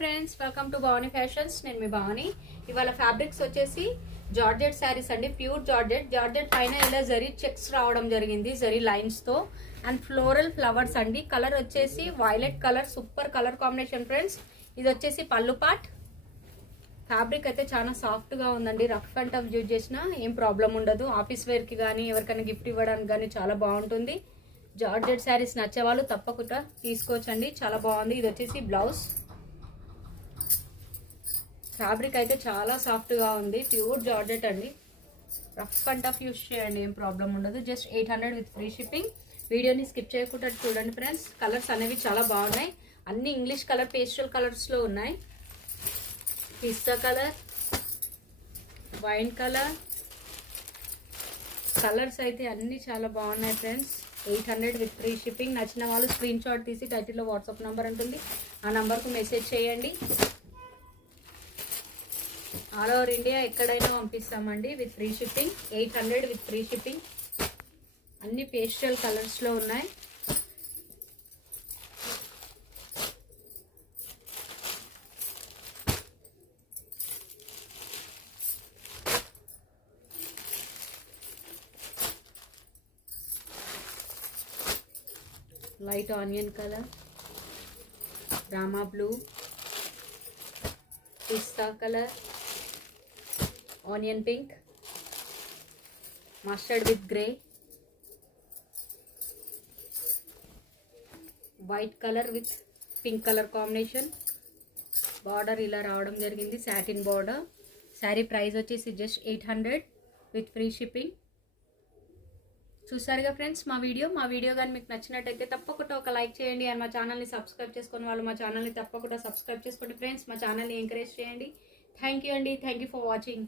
Friends, welcome to Bhavani fashions. నేను మీ భవానీ. ఇవాళ fabrics వచ్చేసి జార్జెట్ శారీస్ అండి. ప్యూర్ జార్జెట్ పైన ఇలా జరీ చెక్స్ రావడం జరిగింది, జరీ లైన్స్ తో. అండ్ ఫ్లోరల్ ఫ్లవర్స్ అండి. కలర్ వచ్చేసి violet colour, super colour combination friends. ఇది వచ్చేసి పళ్ళు పార్ట్. ఫ్యాబ్రిక్ అయితే చాలా సాఫ్ట్ గా ఉందండి. రఫ్ అండ్ టఫ్ యూజ్ చేసినా ఏం ప్రాబ్లం ఉండదు. ఆఫీస్ వేర్ కి కానీ ఎవరికైనా గిఫ్ట్ ఇవ్వడానికి కానీ చాలా బాగుంటుంది. జార్జెట్ శారీస్ నచ్చే వాళ్ళు తప్పకుండా తీసుకోవచ్చండి, చాలా బాగుంది. ఇది వచ్చేసి బ్లౌజ్. ఫ్యాబ్రిక్ అయితే చాలా సాఫ్ట్ గా ఉంది, ప్యూర్ జార్జెట్ అండి. రఫ్ అండ్ టఫ్ యూజ్ చేయండి, ఏం ప్రాబ్లం ఉండదు. Just 800 with free shipping. వీడియోని స్కిప్ చేయకుండా చూడండి ఫ్రెండ్స్. కలర్స్ అనేవి చాలా బాగున్నాయి. అన్ని ఇంగ్లీష్ కలర్, పేస్టల్ కలర్స్ లో ఉన్నాయి. పిస్తా కలర్, వైన్ కలర్, కలర్స్ అయితే అన్ని చాలా బాగున్నాయి ఫ్రెండ్స్. 800 with free shipping. నచ్చిన వాళ్ళు స్క్రీన్ షాట్ తీసి టైటిల్లో వాట్సాప్ నెంబర్ ఉంటుంది, ఆ నెంబర్కు మెసేజ్ చేయండి. ఆల్ ఓవర్ ఇండియా ఎక్కడైనా పంపిస్తామండి with free shipping. 800 with free shipping. అన్ని పేస్టల్ కలర్స్లో ఉన్నాయి. Light onion colour, Rama blue, pista colour, onion pink, mustard with grey, white colour with pink colour combination. Border ఇలా రావడం జరిగింది, సాటిన్ బార్డర్. శారీ ప్రైస్ వచ్చేసి just 800 with free shipping. చూసారుగా friends మా video కానీ మీకు నచ్చినట్టయితే తప్పకుండా ఒక లైక్ చేయండి. అండ్ మా ఛానల్ని సబ్స్క్రైబ్ చేసుకుని వాళ్ళు మా ఛానల్ని తప్పకుండా సబ్స్క్రైబ్ చేసుకోండి ఫ్రెండ్స్. మా ఛానల్ని ఎంకరేజ్ చేయండి. థ్యాంక్ యూ అండి. Thank you for watching.